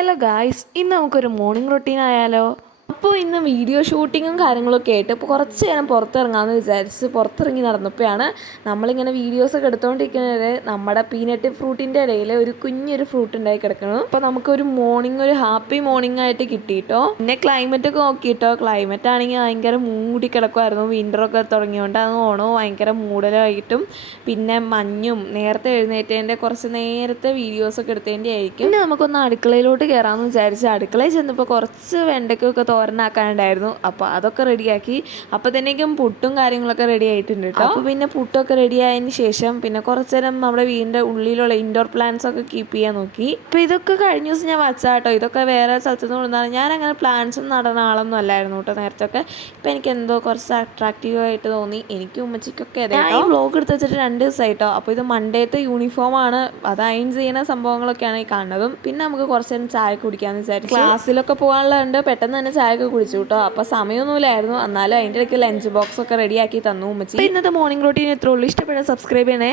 Hello guys, ഇന്ന് നമുക്കൊരു morning routine ആയാലോ? അപ്പോൾ ഇന്ന് വീഡിയോ ഷൂട്ടിങ്ങും കാര്യങ്ങളൊക്കെ ആയിട്ട് ഇപ്പോൾ കുറച്ച് നേരം പുറത്തിറങ്ങാമെന്ന് വിചാരിച്ച് പുറത്തിറങ്ങി നടന്നപ്പോഴാണ് നമ്മളിങ്ങനെ വീഡിയോസൊക്കെ എടുത്തുകൊണ്ടിരിക്കുന്നത് നമ്മുടെ പീനട്ട് ഫ്രൂട്ടിൻ്റെ ഇടയിൽ ഒരു കുഞ്ഞൊരു ഫ്രൂട്ട് ഉണ്ടായി കിടക്കണം. അപ്പോൾ നമുക്കൊരു മോർണിംഗ്, ഒരു ഹാപ്പി മോർണിംഗ് ആയിട്ട് കിട്ടിയിട്ടോ. പിന്നെ ക്ലൈമറ്റൊക്കെ നോക്കിയിട്ടോ, ക്ലൈമറ്റ് ആണെങ്കിൽ ഭയങ്കര മൂടി കിടക്കുമായിരുന്നു. വിൻ്ററൊക്കെ തുടങ്ങിയോണ്ട് അത് ഓണവും ഭയങ്കര മൂടലായിട്ടും പിന്നെ മഞ്ഞും നേരത്തെ എഴുന്നേറ്റതിൻ്റെ കുറച്ച് നേരത്തെ വീഡിയോസൊക്കെ എടുത്തതിൻ്റെ ആയിരിക്കും. പിന്നെ നമുക്കൊന്ന് അടുക്കളയിലോട്ട് കയറാമെന്ന് വിചാരിച്ച് അടുക്കളയിൽ ചെന്നപ്പോൾ കുറച്ച് വെണ്ടയ്ക്കൊക്കെ തോരനാക്കാനുണ്ടായിരുന്നു. അപ്പോൾ അതൊക്കെ റെഡിയാക്കി. അപ്പോൾ തന്നെയും പുട്ടും കാര്യങ്ങളൊക്കെ റെഡി ആയിട്ടുണ്ട് കേട്ടോ. അപ്പോൾ പിന്നെ പുട്ടൊക്കെ റെഡി ആയതിന് ശേഷം പിന്നെ കുറച്ച് നേരം നമ്മുടെ വീടിൻ്റെ ഉള്ളിലുള്ള ഇൻഡോർ പ്ലാന്റ്സ് ഒക്കെ കീപ്പ് ചെയ്യാൻ നോക്കി. അപ്പോൾ ഇതൊക്കെ കഴിഞ്ഞ ദിവസം ഞാൻ വച്ചാട്ടോ. ഇതൊക്കെ വേറെ സ്ഥലത്തു നിന്ന് കൊണ്ടുവന്നാണ്. ഞാൻ അങ്ങനെ പ്ലാന്റ്സും നടുന്ന ആളൊന്നും അല്ലായിരുന്നു കേട്ടോ നേരത്തെ ഒക്കെ. ഇപ്പോൾ എനിക്ക് എന്തോ കുറച്ച് അട്രാക്റ്റീവായിട്ട് തോന്നി. എനിക്കും ഉമ്മച്ചിക്കൊക്കെ അതെ. ഞാൻ ഈ വ്ലോഗ് എടുത്ത് വെച്ചിട്ട് 2 ദിവസമായിട്ടോ. അപ്പോൾ ഇത് മൺഡേത്തെ യൂണിഫോമാണ്. അത് അയൺ ചെയ്യുന്ന സംഭവങ്ങളൊക്കെയാണ് ഈ കാണുന്നതും. പിന്നെ നമുക്ക് കുറച്ച് നേരം ചായ കുടിക്കാമെന്ന് വിചാരിച്ചു. ക്ലാസ്സിലൊക്കെ പോകാനുള്ളതുകൊണ്ട് പെട്ടെന്ന് തന്നെ ചായ ഒക്കെ കുടിച്ചു കേട്ടോ. അപ്പോൾ സമയമൊന്നുമില്ലായിരുന്നു. എന്നാലും അതിൻ്റെ ഇടയ്ക്ക് ലഞ്ച് ബോക്സ് ഒക്കെ റെഡിയാക്കി തന്നു ഉമ്മച്ചി. ഇന്നത്തെ മോർണിംഗ് റൂട്ടീൻ ഇത്രേ ഉള്ളൂ. ഇഷ്ടപ്പെട്ടാൽ സബ്സ്ക്രൈബ് ചെയ്യണേ.